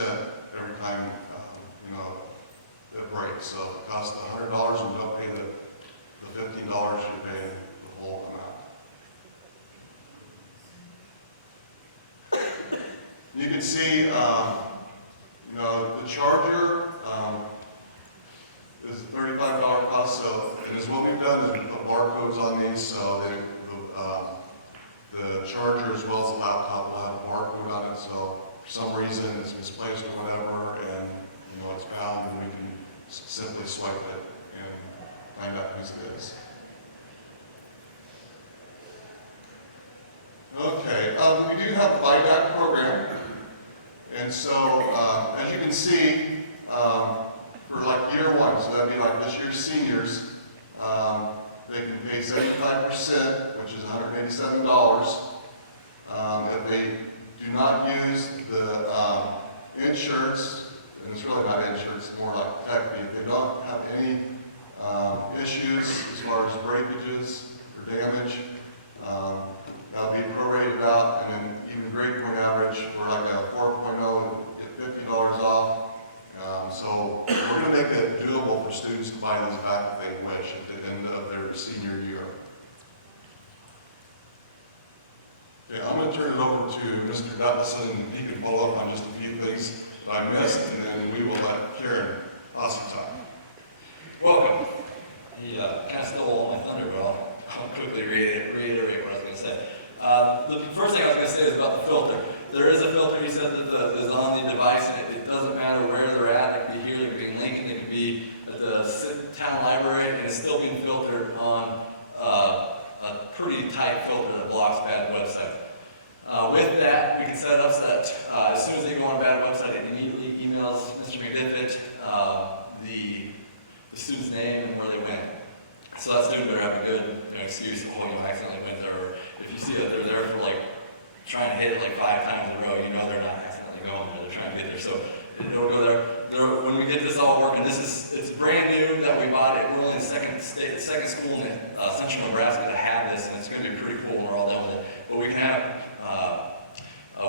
every time it breaks. So if it costs $100 and you don't pay the $15, you pay the whole amount. You can see, the charger is a $35 cost. So, and is what we've done is we put barcodes on these, so the charger as well as the laptop will have a barcode on it. So for some reason it's misplaced or whatever, and it's found, and we can simply swipe it and find out whose it is. Okay, we do have a buyback program, and so as you can see, for like year one, so that'd be like this year's seniors, they can pay 75%, which is $187. If they do not use the insurance, and it's really not insurance, it's more like tech fee. If they don't have any issues as far as breakages or damage, that'll be prorated out, and then even grade point average for like a 4.0, get $50 off. So we're going to make it doable for students to buy these back if they wish at the end of their senior year. Okay, I'm going to turn it over to Mr. Duttison, and he can follow up on just a few things that I missed, and then we will let Karen toss some time. Welcome. He kind of stole all my thunder, but I'll quickly reiterate what I was going to say. The first thing I was going to say is about the filter. There is a filter, he said, that is on the device, and it doesn't matter where they're at. It could be here, it could be in Lincoln, it could be at the town library, and it's still being filtered on a pretty tight filter that blocks bad websites. With that, we can set it up so that as soon as they go on a bad website, it immediately emails Mr. McDiffit the student's name and where they went. So that student better have a good excuse of, you accidentally went there, or if you see that they're there for trying to hit it 5 times in a row, they're not accidentally going there, they're trying to get there. So it'll go there. When we get this all working, it's brand new that we bought it. We're only the second school in central Nebraska to have this, and it's going to be pretty cool when we're all done with it. But we can have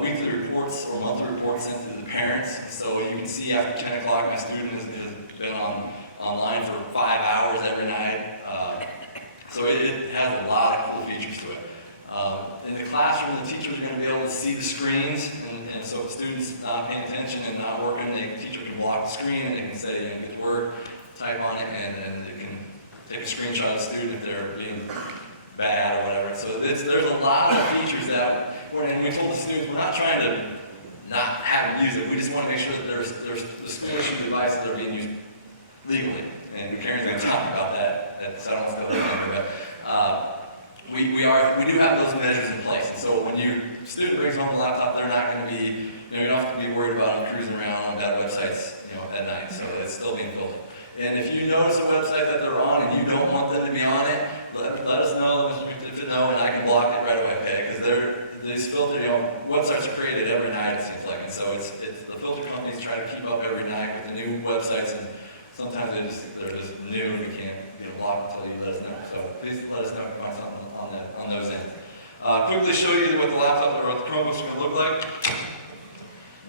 weekly reports or monthly reports sent to the parents, so you can see after 10 o'clock my student has been online for 5 hours every night. So it has a lot of cool features to it. In the classroom, the teachers are going to be able to see the screens, and so if the student's not paying attention and not working, the teacher can block the screen, and they can say, good work, type on it, and then they can take a screenshot of the student if they're being bad or whatever. So there's a lot of features that, and we told the students, we're not trying to not have them use it. We just want to make sure that there's the school issue devices that are being used legally. And Karen's going to talk about that, so I don't want to go there, but we do have those measures in place. And so when your student brings home a laptop, they're not going to be, you don't have to be worried about them cruising around on bad websites, at night. So it's still being filtered. And if you notice a website that they're on and you don't want them to be on it, let us know, and I can block it right away, okay? Because these filter, websites are created every night, it seems like. And so it's the filter companies try to keep up every night with the new websites, and sometimes they're just new and we can't get blocked until you let us know. So please let us know if you find something on those ends. Quickly show you what the laptop or the Chromebooks are going to look like.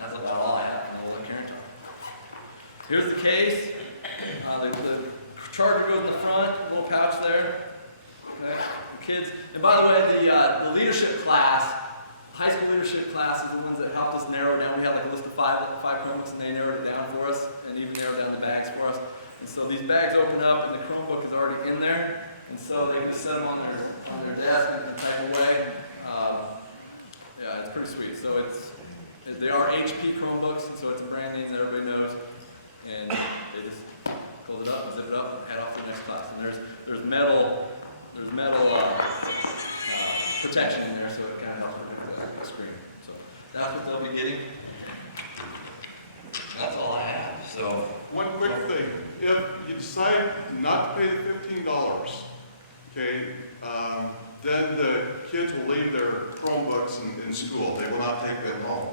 That's about all I have. Here's the case. The charger goes in the front, little pouch there. Okay. The kids, and by the way, the leadership class, high school leadership class, is the ones that helped us narrow down. We had a list of five Chromebooks, and they narrowed it down for us, and even narrowed down the bags for us. And so these bags open up, and the Chromebook is already in there, and so they can set them on their desk and type away. Yeah, it's pretty sweet. So they are HP Chromebooks, and so it's a brand name that everybody knows. And they just close it up, zip it up, and head off to the next class. And there's metal protection in there, so it kind of helps protect the screen. So that's what they'll be getting. That's all I have. So one quick thing: if you decide not to pay the $15, okay, then the kids will leave their Chromebooks in school. They will not take them home.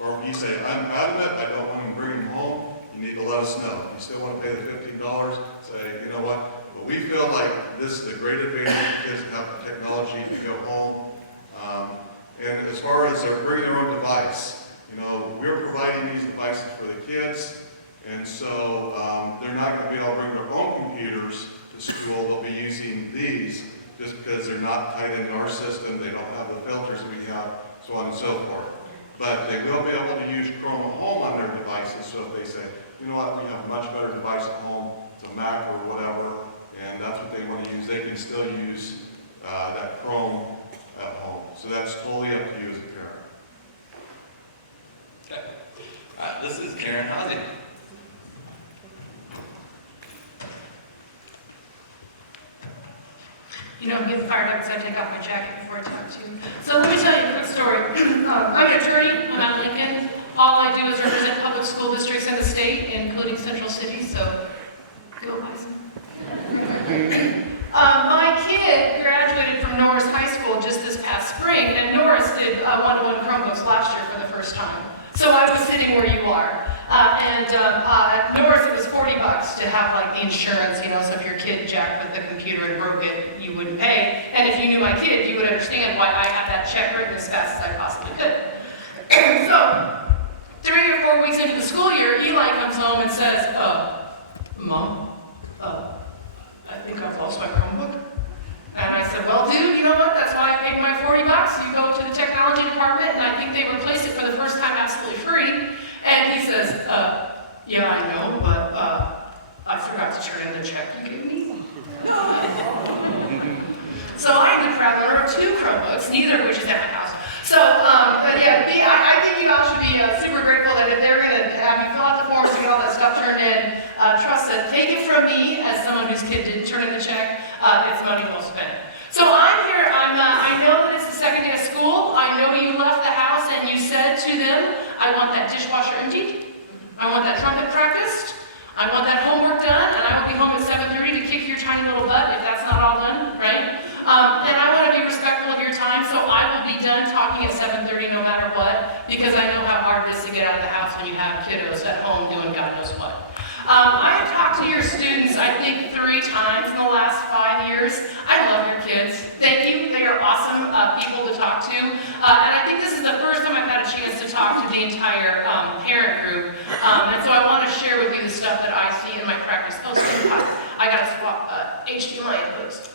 Or if you say, I'm adamant, I don't want to bring them home, you need to let us know. If you still want to pay the $15, say, you know what, but we feel like this is a great advantage for kids to have the technology to go home. And as far as bringing their own device, we're providing these devices And so they're not going to be able to bring their own computers to school. They'll be using these just because they're not tied into our system. They don't have the filters we have, so on and so forth. But they will be able to use Chrome at home on their devices. So if they say, you know what, we have a much better device at home, it's a Mac or whatever, and that's what they want to use, they can still use that Chrome at home. So that's totally up to you as a parent. Okay. This is Karen Hosey. You know, I'm getting fired up because I take off my jacket before I talk to you. So let me tell you a quick story. I'm an attorney. I'm at Lincoln. All I do is represent public school districts in the state, including Central City, so go Bison. My kid graduated from Norris High School just this past spring, and Norris did one-to-one Chromebooks last year for the first time. So I was sitting where you are. At Norris, it was $40 to have like the insurance, you know, so if your kid jacked with the computer and broke it, you wouldn't pay. And if you knew my kid, you would understand why I had that check written as fast as I possibly could. So, 3 or 4 weeks into the school year, Eli comes home and says, Mom, I think I've lost my Chromebook. And I said, well, dude, you know what? That's why I paid my $40. You go to the technology department, and I think they replaced it for the first time absolutely free. And he says, yeah, I know, but I forgot to turn in the check you gave me. So I ended up traveling over 2 Chromebooks, neither of which is at my house. So, but yeah, I think you all should be super grateful that if they're going to have you fill out the forms to get all that stuff turned in, trust that, take it from me, as someone whose kid didn't turn in the check, it's money well spent. So I'm here, I know that it's the second day of school. I know you left the house and you said to them, I want that dishwasher emptied. I want that trumpet practiced. I want that homework done, and I will be home at 7:30 to kick your tiny little butt if that's not all done, right? And I want to be respectful of your time, so I will be done talking at 7:30 no matter what, because I know how hard it is to get out of the house when you have kiddos at home doing God knows what. I have talked to your students, I think, 3 times in the last 5 years. I love your kids. Thank you. They are awesome people to talk to. And I think this is the first time I've had a chance to talk to the entire parent group. And so I want to share with you the stuff that I see in my practice. Oh, sorry, I got to swap HDMI in place.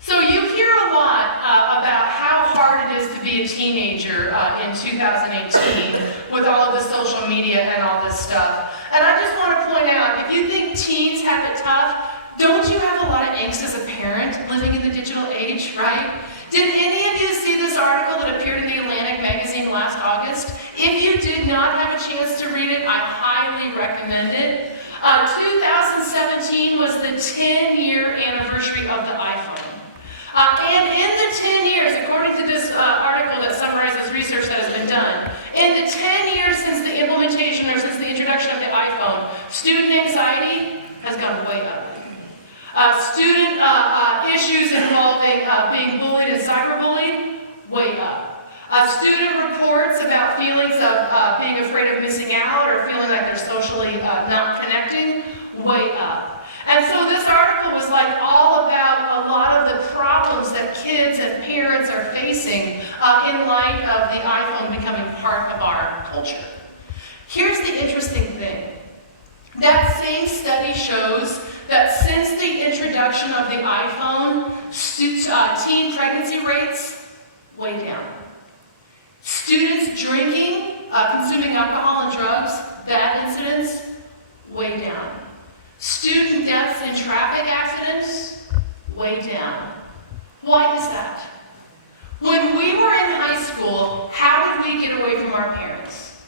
So you hear a lot about how hard it is to be a teenager in 2018 with all of the social media and all this stuff. And I just want to point out, if you think teens have it tough, don't you have a lot of angst as a parent living in the digital age, right? Did any of you see this article that appeared in the Atlantic magazine last August? If you did not have a chance to read it, I highly recommend it. 2017 was the 10-year anniversary of the iPhone. And in the 10 years, according to this article that summarizes research that has been done, in the 10 years since the implementation or since the introduction of the iPhone, student anxiety has gone way up. Student issues involving being bullied and cyberbullied, way up. Student reports about feelings of being afraid of missing out or feeling like they're socially not connecting, way up. And so this article was like all about a lot of the problems that kids and parents are facing in light of the iPhone becoming part of our culture. Here's the interesting thing. That same study shows that since the introduction of the iPhone, teen pregnancy rates way down. Students drinking, consuming alcohol and drugs, that incidence, way down. Student deaths in traffic accidents, way down. Why is that? When we were in high school, how did we get away from our parents?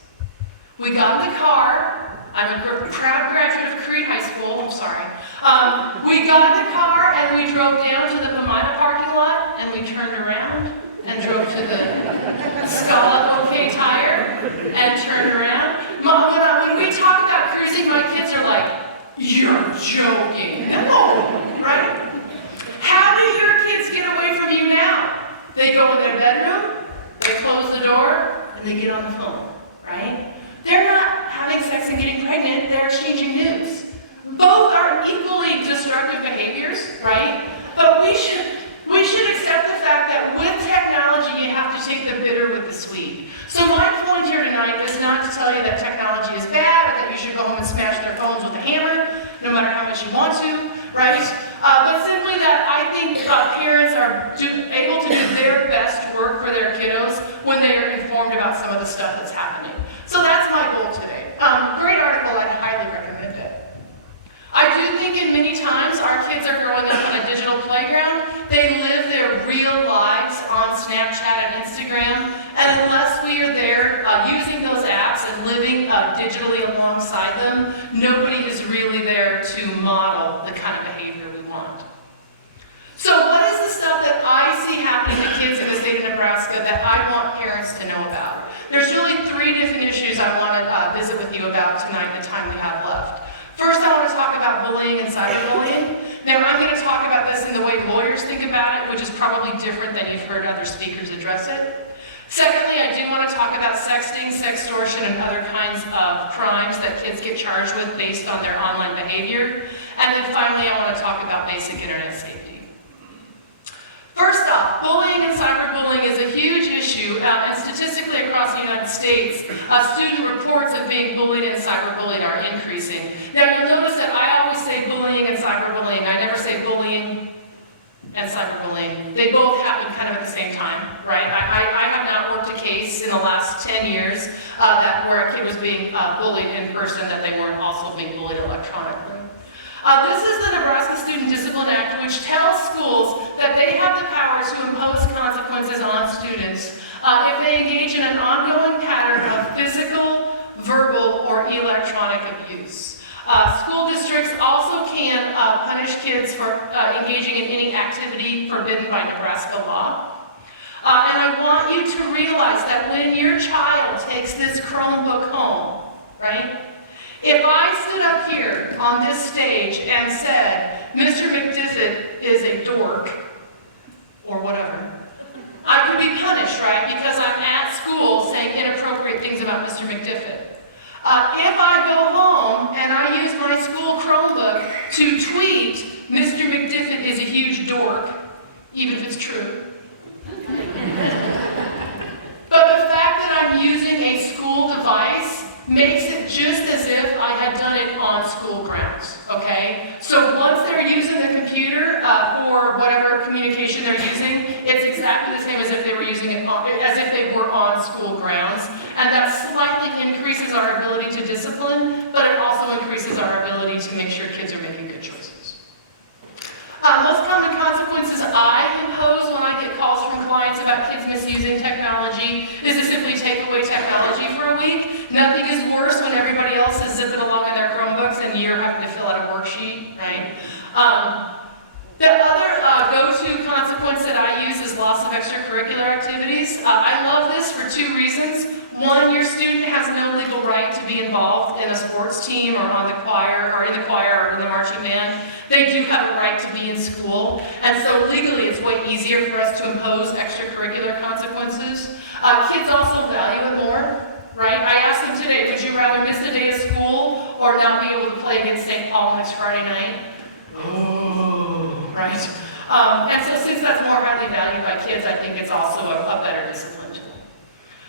We got in the car. I'm a proud graduate of Creed High School, I'm sorry. We got in the car and we drove down to the Pomona parking lot and we turned around and drove to the Scala OK Tire and turned around. When we talk about cruising, my kids are like, you're joking. No, right? How do your kids get away from you now? They go in their bedroom, they close the door, and they get on the phone, right? They're not having sex and getting pregnant, they're exchanging news. Both are equally destructive behaviors, right? But we should accept the fact that with technology, you have to take the bitter with the sweet. So my point here tonight is not not to tell you that technology is bad or that you should go home and smash their phones with a hammer, no matter how much you want to, right? But simply that I think parents are able to do their best work for their kiddos when they are informed about some of the stuff that's happening. So that's my goal today. Great article, I'd highly recommend it. I do think in many times our kids are growing up on a digital playground. They live their real lives on Snapchat and Instagram, and unless we are there using those apps and living digitally alongside them, nobody is really there to model the kind of behavior we want. So what is the stuff that I see happening to kids in the state of Nebraska that I want parents to know about? There's really 3 different issues I want to visit with you about tonight in the time we have left. First, I want to talk about bullying and cyberbullying. Now, I'm going to talk about this in the way lawyers think about it, which is probably different than you've heard other speakers address it. Secondly, I do want to talk about sexting, sextortion, and other kinds of crimes that kids get charged with based on their online behavior. And then finally, I want to talk about basic internet safety. First off, bullying and cyberbullying is a huge issue, and statistically across the United States, student reports of being bullied and cyberbullied are increasing. Now you'll notice that I always say bullying and cyberbullying. I never say bullying and cyberbullying. They both happen kind of at the same time, right? I have not worked a case in the last 10 years where a kid was being bullied in person that they weren't also being bullied electronically. This is the Nebraska Student Discipline Act, which tells schools that they have the power to impose consequences on students if they engage in an ongoing pattern of physical, verbal, or electronic abuse. School districts also can punish kids for engaging in any activity forbidden by Nebraska law. And I want you to realize that when your child takes this Chromebook home, right? If I stood up here on this stage and said, Mr. McDiffit is a dork, or whatever, I could be punished, right? Because I'm at school saying inappropriate things about Mr. McDiffit. If I go home and I use my school Chromebook to tweet, Mr. McDiffit is a huge dork, even if it's true. But the fact that I'm using a school device makes it just as if I had done it on school grounds, okay? So once they're using the computer for whatever communication they're using, it's exactly the same as if they were using it as if they were on school grounds. And that slightly increases our ability to discipline, but it also increases our ability to make sure kids are making good choices. Most common consequences I impose when I get calls from clients about kids misusing technology is to simply take away technology for a week. Nothing is worse when everybody else is zipping along in their Chromebooks and you're having to fill out a worksheet, right? The other go-to consequence that I use is loss of extracurricular activities. I love this for 2 reasons. One, your student has no legal right to be involved in a sports team or on the choir or in the choir or in the marching band. They do have a right to be in school, and so legally it's way easier for us to impose extracurricular consequences. Kids also value it more, right? I asked them today, would you rather miss a day of school or not be able to play against St. Paul next Friday night? Oh, right? And so since that's more highly valued by kids, I think it's also a better discipline tool.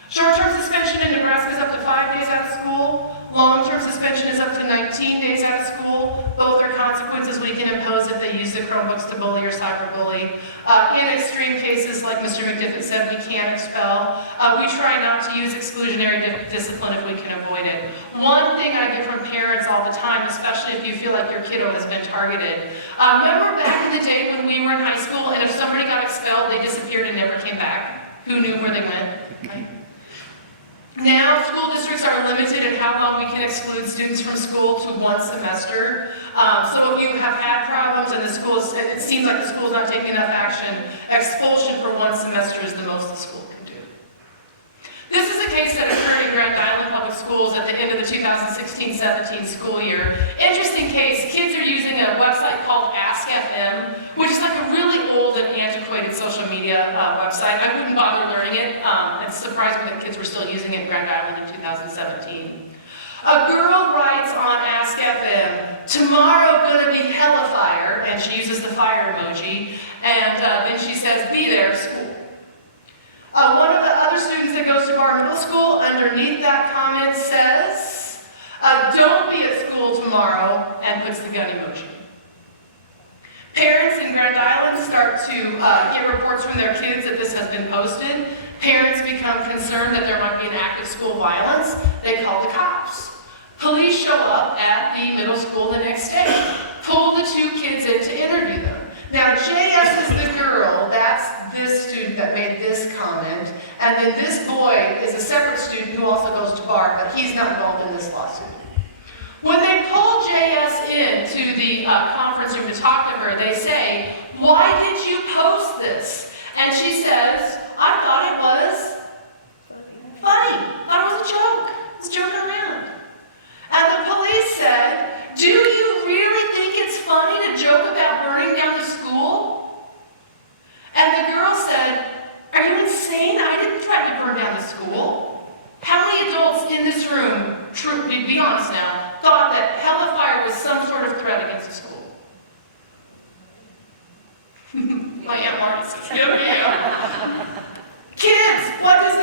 Short-term suspension in Nebraska is up to 5 days out of school. Long-term suspension is up to 19 days out of school. Both are consequences we can impose if they use the Chromebooks to bully or cyberbully. In extreme cases, like Mr. McDiffit said, we can expel. We try not to use exclusionary discipline if we can avoid it. One thing I get from parents all the time, especially if you feel like your kiddo has been targeted. Remember back in the day when we were in high school and if somebody got expelled, they disappeared and never came back? Who knew where they went? Right? Now, school districts are limited in how long we can exclude students from school to 1 semester. Some of you have had problems and it seems like the school is not taking enough action. Expulsion for 1 semester is the most the school can do. This is a case that occurred in Grand Island Public Schools at the end of the 2016-17 school year. Interesting case, kids are using a website called Ask.fm, which is like a really old and antiquated social media website. I wouldn't bother learning it. It's surprising that kids were still using it in Grand Island in 2017. A girl writes on Ask.fm, tomorrow gonna be hellafire, and she uses the fire emoji, and then she says, be there, school. One of the other students that goes to Bar Middle School, underneath that comment says, don't be at school tomorrow, and puts the gun emoji. Parents in Grand Island start to get reports from their kids that this has been posted. Parents become concerned that there might be an act of school violence. They call the cops. Police show up at the middle school the next day, pull the two kids in to interview them. Now, JS is the girl, that's this student that made this comment, and then this boy is a separate student who also goes to bar, but he's not involved in this lawsuit. When they pull JS into the conference room to talk to her, they say, "Why did you post this?" And she says, "I thought it was funny. I thought it was a joke. I was joking around." And the police said, "Do you really think it's funny to joke about burning down the school?" And the girl said, "Are you insane? I didn't try to burn down the school." How many adults in this room, be honest now, thought that hell of fire was some sort of threat against the school? My Aunt Marty says, "Yeah." Kids, what does